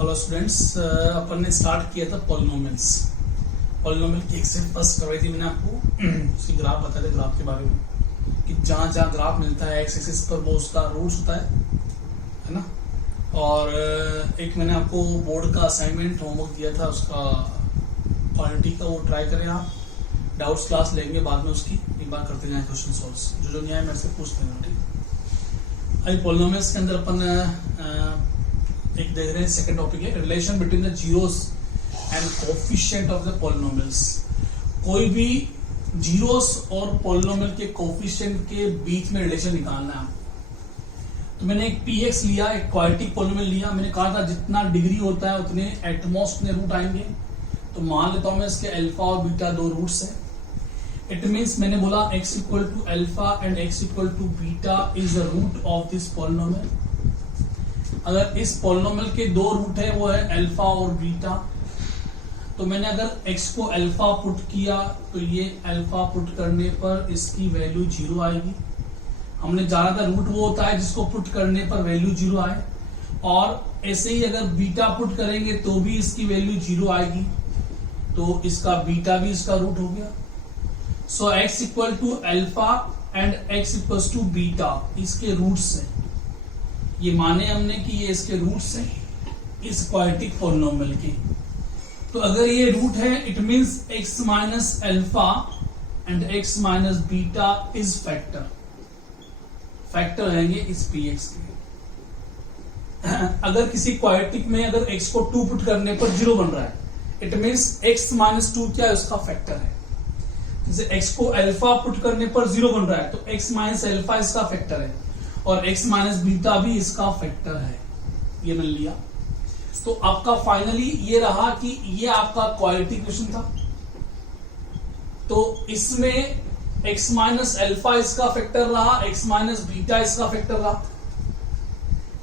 Hello students, अपन ने start किया था पॉलिनोमियल्स की एक्सरसाइज फर्स्ट करवाई थी मैंने आपको। उसकी ग्राफ बताया था, ग्राफ के बारे में कि जहाँ जहाँ ग्राफ मिलता है एक्स एक्सिस पर वो उसका रूट्स होता है ना। और एक मैंने आपको बोर्ड का असाइनमेंट होमवर्क दिया था, उसका क्वालिटी का, वो ट्राई करें आप। डाउट्स क्लास लेंगे बाद में, उसकी एक बार करते जाएं क्वेश्चन सॉल्व। जो नहीं आए मेरे से पूछ लेना, ठीक। अभी पॉलिनोमियल्स के अंदर अपन एक देख रहे हैं, सेकंड टॉपिक है relation between the zeros and coefficient of the polynomials. कोई भी जीरोस और पॉलिनोमियल के कोफिशिएंट के बीच में रिलेशन निकालना है आपको। तो मैंने एक px लिया, एक क्वाड्रेटिक पॉलिनोमियल लिया। मैंने कहा था जितना डिग्री होता है उतने एटमोस्ट में रूट आएंगे। तो मान लेता हूं मैं इसके अल्फा और बीटा दो रूट्स हैं। इट मीन्स मैंने बोला x equal to alpha and x equal to beta is the root of this polynomial. अगर इस पॉलिनोमियल के दो रूट है, वो है अल्फा और बीटा, तो मैंने अगर x को अल्फा पुट किया तो ये अल्फा पुट करने पर इसकी वैल्यू 0 आएगी। हमने जाना था रूट वो होता है जिसको पुट करने पर वैल्यू 0 आए, और ऐसे ही अगर बीटा पुट करेंगे तो भी इसकी वैल्यू 0 आएगी। तो इसका बीटा भी इसका रूट हो गया। So x equal to alpha and x equal to beta इसके रूट्स हैं। ये माने हमने कि ये इसके रूट्स हैं इस क्वाड्रेटिक पॉलिनोमियल के। तो अगर ये रूट है, it means x minus alpha and x minus beta is factor रहेंगे इस px के। अगर किसी क्वाड्रेटिक में अगर x को 2 पुट करने पर 0 बन रहा है, इट मींस x माइनस 2 क्या है, उसका फैक्टर है। जैसे x को अल्फा पुट करने पर 0 बन रहा है तो x माइनस अल्फा इसका फैक्टर है, और x माइनस बीटा भी इसका फैक्टर है। ये मिल लिया। तो आपका फाइनली ये रहा कि ये आपका क्वाड्रेटिक इक्वेशन था। तो इसमें x माइनस अल्फा इसका फैक्टर रहा, x माइनस बीटा इसका फैक्टर रहा।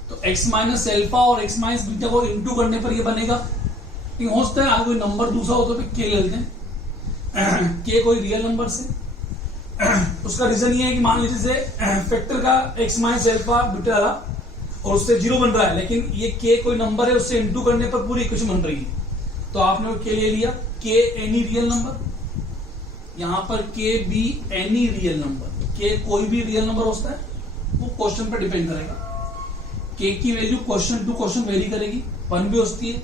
तो x माइनस अल्फा और x माइनस बीटा को इंटू करने पर ये बनेगा। लेकिन हो सकता है कोई नंबर दूसरा हो तो k ले लेते हैं, k कोई रियल नंबर से। उसका रीजन ये है कि मान लीजिए फैक्टर का x माइनस अल्फा बीटा रहा और उससे 0 बन रहा है, लेकिन ये k कोई नंबर है, उससे इंटू करने पर पूरी इक्वेशन बन रही है। तो आपने k ले लिया, k एनी रियल नंबर, यहां पर k भी एनी रियल नंबर। k कोई भी रियल नंबर होता है, वो क्वेश्चन पर डिपेंड करेगा। k की value question to question vary करेगी, 1 भी होती है,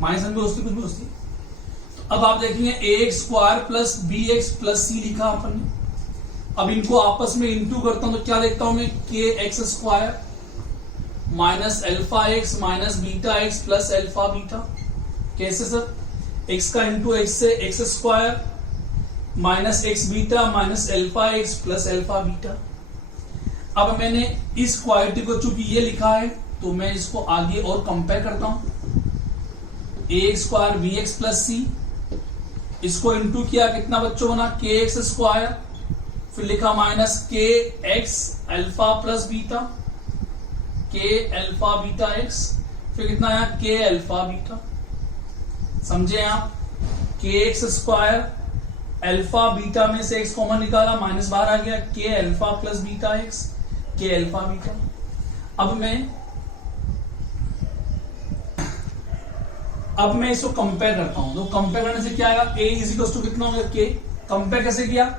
-1 भी होती है, कुछ भी होती है। तो अब आप देखेंगे ax square plus bx plus c लिखा अपन ने। अब इनको आपस में इंटू करता हूं तो क्या देखता हूं मैं, के X square minus alpha x minus beta x plus alpha beta. कैसे सर, एक्स का इंटू एक्स से x square minus x beta minus alpha x plus alpha beta. अब मैंने इस क्वाड्रेटिक को चूंकि ये लिखा है तो मैं इसको आगे और कंपेयर करता हूं। A X square B X plus C, इसको इंटू किया, कितना बच्चों बना, के एक्स स्क्वायर, फिर लिखा माइनस के एक्स अल्फा प्लस बीटा, के अल्फा बीटा एक्स, फिर कितना आया, के अल्फा बीटा। समझे आप, के एक्स स्क्वायर अल्फा बीटा में से एक्स कॉमन निकाला, माइनस बाहर आ गया, के अल्फा प्लस बीटा एक्स, के अल्फा बीटा। अब मैं इसको कंपेयर करता हूं। तो कंपेयर करने से क्या आएगा, a इज इक्वल टू कितना होगा, k। कंपेयर कैसे किया,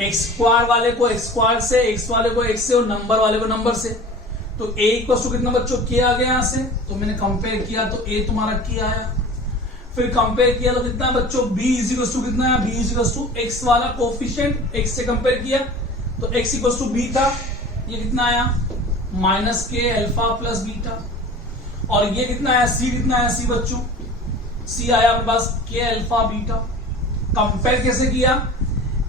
एक्स स्क्वायर वाले को एक्स स्क्वायर से, एक्स वाले को एक्स से, और नंबर वाले को नंबर से। तो a इक्वल टू कितना बच्चों, k आ गया यहां से। तो मैंने कंपेयर किया तो a तुम्हारा k आया। फिर कंपेयर किया तो कितना बच्चों, b इज इक्वल टू कितना है, b is equal to x वाला कोफिशिएंट x से कंपेयर किया तो x इक्वल टू b था, ये कितना आया, माइनस के अल्फा प्लस बीटा। और ये कितना आया, c कितना आया, c बच्चों, c आया अपने पास के अल्फा बीटा। कंपेयर कैसे किया,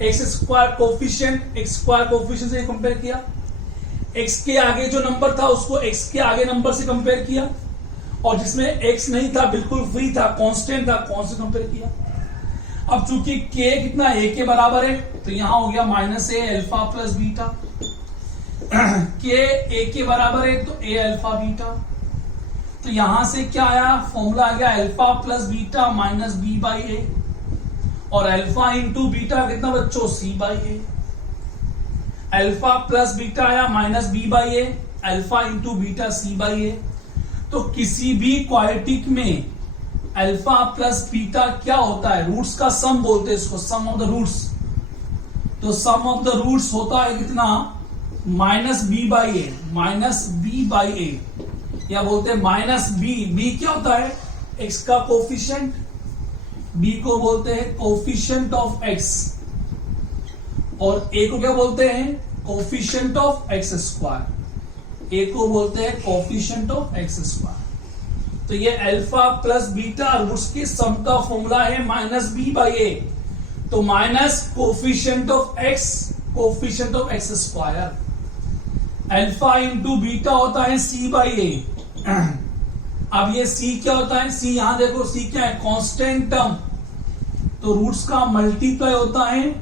एक्स स्क्वायर कोफिशिएंट से कंपेयर किया, x के आगे जो नंबर था उसको x के आगे नंबर से कंपेयर किया, और जिसमें x नहीं था, बिल्कुल फ्री था, कांस्टेंट था, कौन से कंपेयर किया। अब चूंकि k कितना a के बराबर है तो यहां हो गया minus A alpha plus beta. k a के बराबर है तो a अल्फा बीटा। तो यहां से क्या आया, फॉर्मूला आ गया alpha plus beta minus b by A, और अल्फा इंटू बीटा कितना बच्चों, c by A. Alpha plus beta आया minus b by A, alpha into beta c by A. तो किसी भी क्वाड्रेटिक में अल्फा प्लस बीटा क्या होता है, रूट्स का सम बोलते हैं इसको, सम ऑफ द रूट्स। तो सम ऑफ द रूट्स होता है कितना, minus B by A, minus B by A, या बोलते हैं माइनस बी। बी क्या होता है, एक्स का कोफिशिएंट, बी को बोलते हैं कोफिशिएंट ऑफ एक्स, और ए को क्या बोलते हैं, कोफिशिएंट ऑफ एक्स स्क्वायर। ए को बोलते हैं कोफिशिएंट ऑफ एक्स स्क्वायर। तो ये अल्फा प्लस बीटा रूट्स के सम का फॉर्मूला है माइनस बी बाई ए। तो minus coefficient of x, coefficient of X square. Alpha into beta होता है सी बाई ए। अब ये सी क्या होता है, सी यहां देखो, सी क्या है, कांस्टेंट टर्म। तो रूट्स का मल्टीप्लाई होता है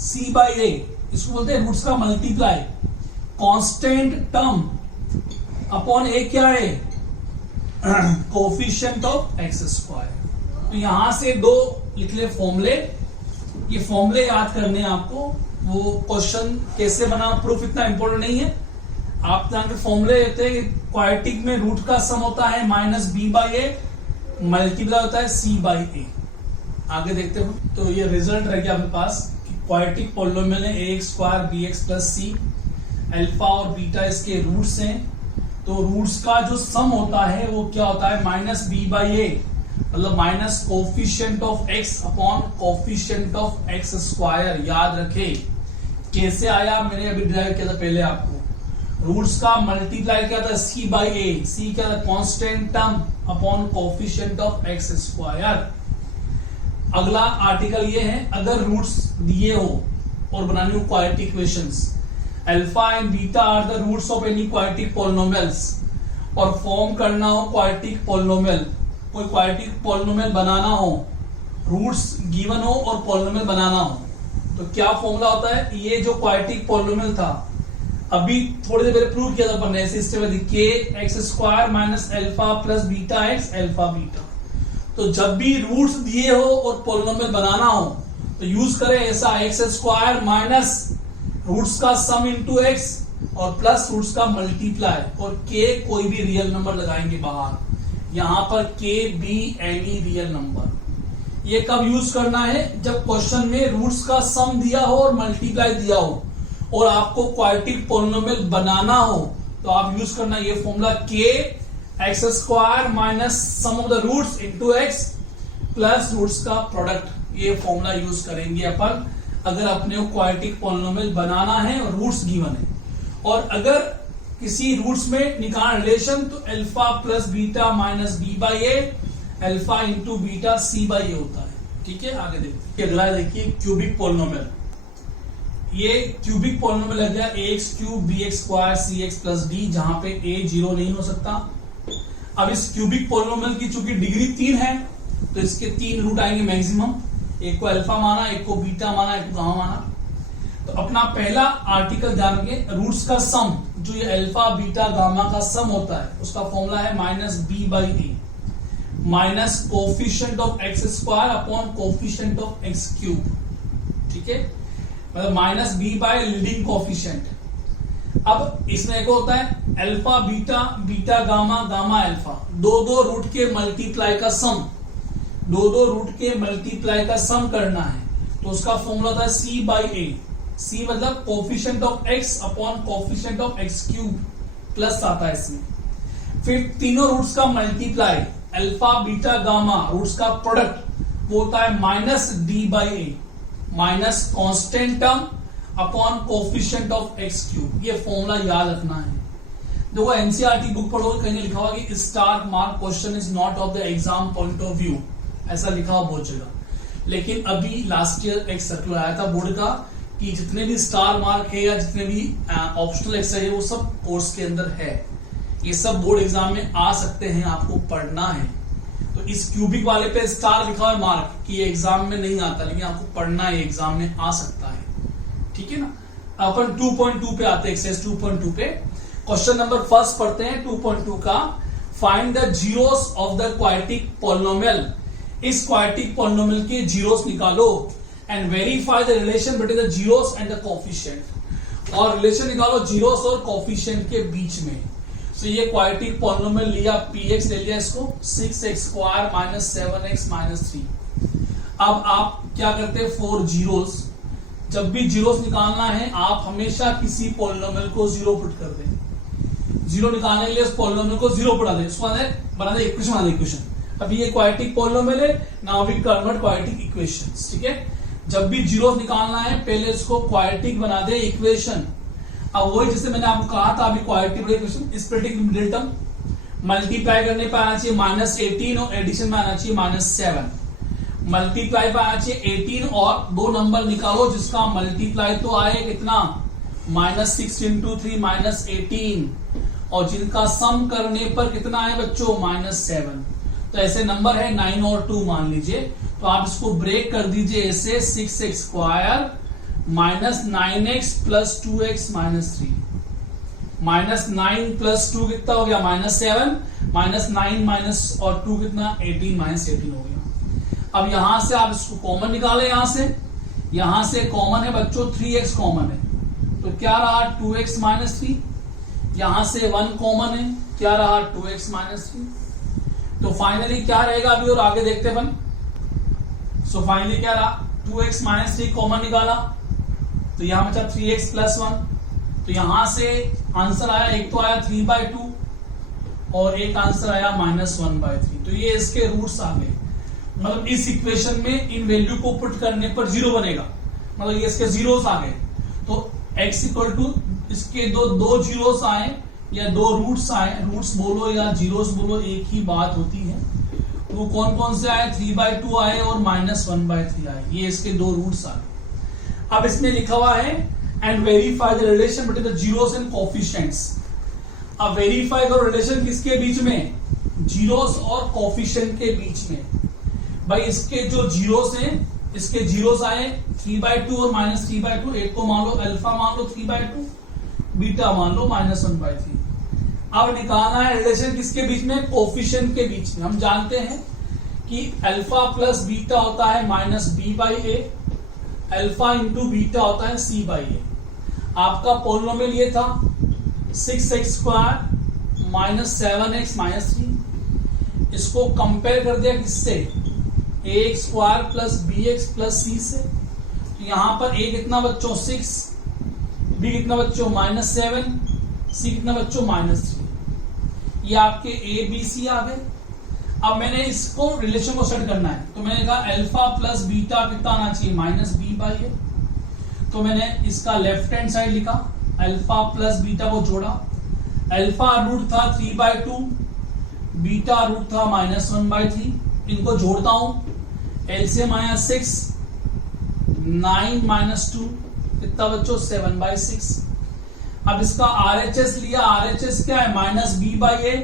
सी बाई ए, इसको बोलते हैं रूट्स का मल्टीप्लाई। कांस्टेंट टर्म अपॉन ए क्या है, कोफिशिएंट ऑफ एक्स स्क्वायर। तो यहां से दो लिख ले फॉर्मूले, ये फॉर्मूले याद करने हैं आपको। वो क्वेश्चन कैसे बना, प्रूफ इतना इंपॉर्टेंट नहीं है, आप जान के फॉर्मूले लेते हैं। क्वाड्रेटिक में रूट का सम होता है minus B by A, multiply होता है सी बाई ए। आगे देखते हो, तो ये रिजल्ट रह गया अपने पास कि क्वाड्रेटिक पॉलिनोमियल है A X square B X plus C, alpha और बीटा इसके रूट्स हैं। तो रूट्स का जो सम होता है वो क्या होता है, माइनस बी बाई ए, मतलब minus coefficient of X upon coefficient of X square. याद रखे कैसे आया, मैंने अभी ड्राइव किया था पहले आपको। रूट्स का मल्टीप्लाई क्या था, सी बाई ए, सी क्या था, constant term upon coefficient of X square. अगला आर्टिकल ये है, अगर रूट्स दिए हो और बनानी हो quadratic equations, alpha and beta are the roots of any quadratic polynomials, और फॉर्म करना हो क्वाड्रेटिक पॉलिनोमियल, कोई क्वाड्रेटिक पॉलिनोमियल बनाना हो, रूट्स गिवन हो और पॉलिनोमियल बनाना हो, तो क्या फॉर्मूला होता है। ये जो क्वाड्रेटिक पॉलिनोमियल था, अभी थोड़ी देर पहले प्रूव किया था अपन ने, सिस्टम के X square minus alpha plus beta x alpha beta. तो जब भी रूट्स दिए हो और पॉलिनोमियल बनाना हो तो यूज करें ऐसा, एक्स स्क्वायर माइनस रूट्स का सम इंटू एक्स और प्लस रूट्स का मल्टीप्लाई, और के कोई भी रियल नंबर लगाएंगे बाहर, यहां पर के बी एनी रियल नंबर। ये कब यूज करना है, जब क्वेश्चन में रूट्स का सम दिया हो और मल्टीप्लाई दिया हो और आपको क्वाड्रेटिक पॉलिनोमियल बनाना हो, तो आप यूज करना ये formula, K X square minus sum of the roots into X plus roots का प्रोडक्ट। ये फॉर्मूला यूज करेंगे अपन अगर अपने को क्वाड्रेटिक पॉलिनोमियल बनाना है और रूट्स गिवन है। और अगर किसी रूट्स में निकाल रिलेशन, तो alpha plus beta minus B by A, alpha into beta C by A होता है। ठीक है, आगे देखिए। अगला देखिए क्यूबिक पॉलिनोमियल। ये क्यूबिक पॉलिनोमियल लग गया A X cube B X square C X plus D, जहां पे ए जीरो नहीं हो सकता। अब इस क्यूबिक पॉलिनोमियल की चूंकि डिग्री 3 है, तो इसके 3 रूट आएंगे मैक्सिमम। एक को अल्फा माना, एक को बीटा माना, एक को गामा माना। तो अपना पहला आर्टिकल ध्यान रखें, रूट्स का सम, जो ये अल्फा बीटा गामा का सम होता है, उसका फॉर्मूला है minus B by A, minus coefficient of X square upon coefficient of X cube. ठीक है, मतलब minus B by leading coefficient. अब इसमें एक होता है alpha beta, beta gamma, gamma alpha, दो रूट के मल्टीप्लाई का सम, दो रूट के मल्टीप्लाई का सम करना है, तो उसका फॉर्मूला था सी बाई ए। सी मतलब coefficient of X upon coefficient of X cube, plus आता है इसमें। फिर तीनों रूट्स का multiply, alpha beta gamma, roots का प्रोडक्ट, वो होता है minus D by A, minus constant term upon coefficient of X cube. ये फॉर्मूला याद रखना है। देखो एनसीईआरटी बुक पढ़ोगे, कहीं लिखा हुआ कि star mark question is not of the exam point of view, ऐसा लिखा हुआ बहुत जगह। लेकिन अभी लास्ट ईयर एक सर्कुलर आया था बोर्ड का कि जितने भी स्टार मार्क है या जितने भी ऑप्शनल एक्सरसाइज है, वो सब कोर्स के अंदर है। ये सब बोर्ड एग्जाम में आ सकते हैं, आपको पढ़ना है। तो इस क्यूबिक वाले पे स्टार लिखा हुआ मार्क कि ये एग्जाम में नहीं आता, लेकिन आपको पढ़ना है, एग्जाम में आ सकता है। ठीक है ना। अपन 2.2 पे आते हैं, एक्सरसाइज 2.2 पे। क्वेश्चन नंबर फर्स्ट पढ़ते हैं 2.2 का। Find the zeros of the quadratic polynomial. इस क्वाड्रेटिक पॉलिनोमियल के जीरोस निकालो and verify the relation between the zeros and the coefficient. और रिलेशन निकालो जीरोस और कोफिशिएंट के बीच में। सो ये क्वाड्रेटिक पॉलिनोमियल लिया, px ले लिया इसको 6x² माइनस 7x माइनस 3। अब आप क्या करते हैं, 4 जीरोस, जब भी जीरोस निकालना है आप हमेशा किसी पॉलिनोमियल को जीरो पुट कर दें। जीरो निकालने के लिए उस पॉलिनोमियल को जीरो पढ़ा दें, उसको बना दे इक्वेशन। अभी ये क्वाड्रेटिक पॉलिनोमियल है, now we convert quadratic equations. ठीक है, जब भी जीरोस निकालना है पहले इसको क्वाड्रेटिक बना दे इक्वेशन। अब वही जैसे मैंने आपको कहा था अभी क्वाड्रेटिक इक्वेशन, इस प्रेडिक्ट मिडिल टर्म मल्टीप्लाई करने पर आना चाहिए -18 और एडिशन में आना चाहिए -7। मल्टीप्लाई पर आना चाहिए 18 और दो नंबर निकालो जिसका मल्टीप्लाई तो आए कितना -6 × 3 -18 और जिनका सम करने पर कितना है बच्चों -7। तो ऐसे नंबर है 9 और 2 मान लीजिए, तो आप इसको ब्रेक कर दीजिए ऐसे 6x² minus 9x plus 2x minus 3। -9 plus 2 कितना हो गया -7, -9 माइनस और 2 कितना 18 -18 हो गया। अब यहां से आप इसको कॉमन निकालें, यहां से कॉमन है बच्चों 3x कॉमन है, तो क्या रहा 2x माइनस 3। यहां से 1 कॉमन है, क्या रहा 2x माइनस 3। तो फाइनली क्या रहेगा अभी और आगे देखते हैं अपन। सो फाइनली क्या रहा 2x माइनस 3 कॉमन निकाला तो यहां बचा 3x प्लस 1। तो यहां से आंसर आया, एक तो आया 3/2 और एक आंसर आया -1/3। तो ये इसके रूट्स आ गए, मतलब इस इक्वेशन में इन वैल्यू को पुट करने पर जीरो बनेगा, मतलब ये इसके जीरोस आ गए। तो x इक्वल टू इसके दो जीरोस आए या दो रूट्स आए, रूट्स बोलो या जीरोस बोलो एक ही बात होती है। तो वो कौन कौन से आए, 3/2 आए और -1/3 आए, ये इसके दो रूट्स आए। अब इसमें लिखा हुआ है and verify the relation between the zeros and coefficients. अब वेरीफाई करो रिलेशन किसके बीच में, जीरोस और कोफिशिएंट के बीच में। भाई इसके जो जीरोस हैं, इसके जीरोस आए 3/2 और -3/2, एक को मान लो अल्फा मान लो 3/2, बीटा मान लो -1/3। अब निकालना है रिलेशन किसके बीच में, कोफिशिएंट के बीच में। हम जानते हैं कि अल्फा प्लस बीटा होता है -b/a, अल्फा इंटू बीटा होता है c/a। आपका पॉलिनोमियल ये था 6x² माइनस 7x माइनस 3। इसको कंपेयर कर दिया किससे, ax² plus bx plus c से। तो यहां पर a कितना बच्चों 6, b कितना बच्चों -7, c कितना बच्चों -3। ये आपके a b c आ गए। अब मैंने इसको रिलेशन को सेट करना है, तो मैंने कहा अल्फा प्लस बीटा कितना आना चाहिए -b/a। तो मैंने इसका लेफ्ट हैंड साइड लिखा, अल्फा प्लस बीटा को जोड़ा। अल्फा रूट था 3/2, बीटा रूट था -1/3। इनको जोड़ता हूं, एलसीएम आया 6, 9 - 2 कितना बच्चों 7/6। अब इसका आरएचएस लिया, आरएचएस क्या है -b/a।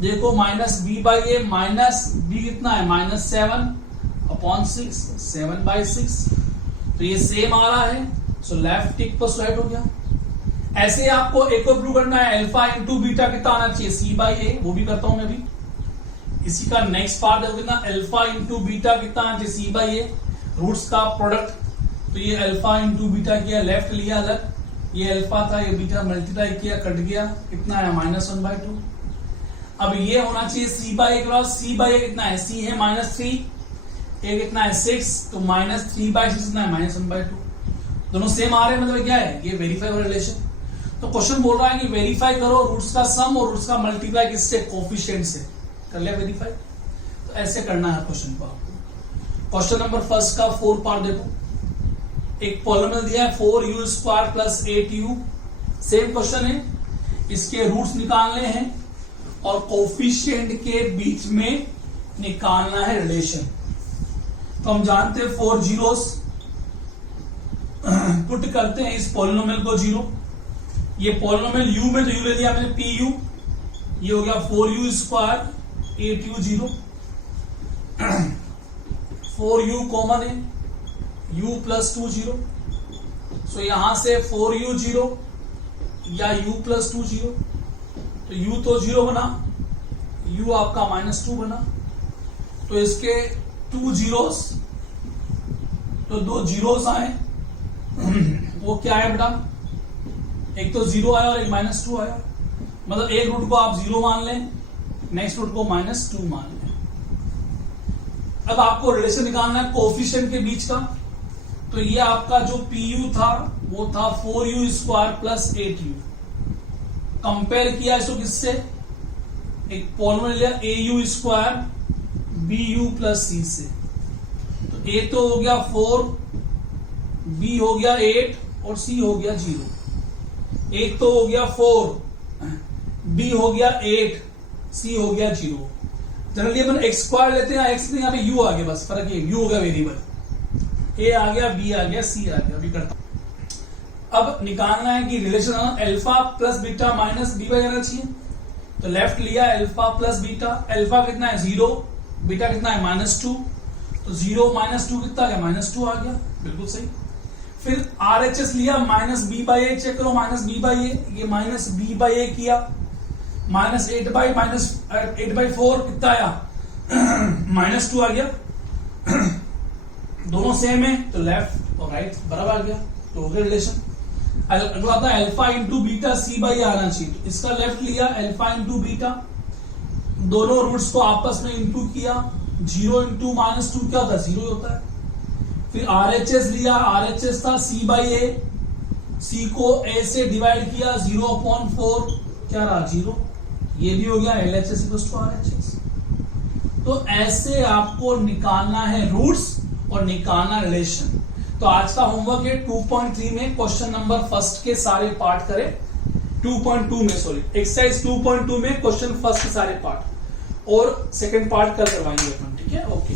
देखो -b/a माइनस b कितना है -7/6, 7/6। तो ये सेम आ रहा है, सो लेफ्ट टिक पर राइट हो गया। ऐसे ही आपको एक और प्रूव करना है, अल्फा इंटू बीटा कितना आना चाहिए c/a, वो भी करता हूं मैं भी। इसी का नेक्स्ट पार्ट है कितना, अल्फा इंटू बीटा कितना आना चाहिए c/a, रूट्स का प्रोडक्ट। तो ये अल्फा इंटू बीटा किया, लेफ्ट लिया अलग, ये अल्फा था, ये बीटा मल्टीप्लाई किया, कट गया, कितना है -1/2। अब ये होना चाहिए c/a क्रॉस, c/a कितना है, c है -3, a कितना है 6, तो -3/6 कितना है -1/2। दोनों सेम आ रहे हैं, मतलब क्या है, ये वेरीफाई करो रिलेशन। तो क्वेश्चन बोल रहा है कि वेरीफाई करो रूट्स का सम और रूट्स का मल्टीप्लाई किससे, कोफिशिएंट से। कर लिया वेरीफाई। तो ऐसे करना है क्वेश्चन को आपको। क्वेश्चन नंबर फर्स्ट का 4 पार्ट देखो। एक पॉलिनोमियल दिया है 4u² plus 8u, same question है। इसके रूट्स निकालने हैं और कोफिशिएंट के बीच में निकालना है रिलेशन। तो हम जानते हैं 4 जीरोस पुट करते हैं इस पॉलिनोमियल को 0। ये पॉलिनोमियल u में तो u ले लिया मैंने pu, ये हो गया 4u², 8u 0। 4u कॉमन है, u प्लस 2 0। सो यहां से 4u 0 या u प्लस 2 0, तो u तो 0 बना, u आपका -2 बना। तो इसके 2 जीरोस, तो 2 जीरोस आए, वो क्या है बेटा, एक तो 0 आया और एक -2 आया। मतलब एक रूट को आप 0 मान लें, नेक्स्ट रूट को -2 मान लें। अब आपको रिलेशन निकालना है कोएफिशिएंट के बीच का। तो ये आपका जो PU था वो था 4U square plus 8U। Compare किया इसको किससे, एक पॉलिनोमियल लिया AU square BU plus C से। तो A तो हो गया 4, B हो गया 8 और C हो गया 0। एक तो हो गया 4, B हो गया 8, C हो गया 0। जनरली अपन x स्क्वायर लेते हैं, x नहीं, यहाँ पे u आ गया, बस फर्क ये u हो गया वेरिएबल, a आ गया, b आ गया, c आ गया। अभी करता अब निकालना है कि relation alpha plus beta minus b by आना चाहिए। तो लेफ्ट लिया अल्फा प्लस बीटा, अल्फा कितना है 0, बीटा कितना है -2, तो 0 -2 कितना आ गया -2 आ गया, बिल्कुल सही। फिर RHS लिया -b/a, चेक करो -b/a, ये -b/a किया, -8/4 कितना आया -2 आ गया। दोनों सेम है तो लेफ्ट और राइट बराबर आ गया, तो हो गया रिलेशन। अगला आता है अल्फा इंटू बीटा c/a आना चाहिए। तो इसका लेफ्ट लिया अल्फा इंटू बीटा, दोनों रूट्स को आपस में इंटू किया, 0 इंटू -2 क्या होता है 0 होता है। फिर RHS लिया, RHS था c/a, c को a से डिवाइड किया, 0/4 क्या रहा 0। ये भी हो गया LHS = RHS। तो ऐसे आपको निकालना है रूट्स और निकालना रिलेशन। तो आज का होमवर्क है 2.3 में क्वेश्चन नंबर फर्स्ट के सारे पार्ट करें, 2.2 में सॉरी एक्सरसाइज 2.2 में क्वेश्चन फर्स्ट के सारे पार्ट, और सेकंड पार्ट कल करवाएंगे अपन, ठीक है, ओके।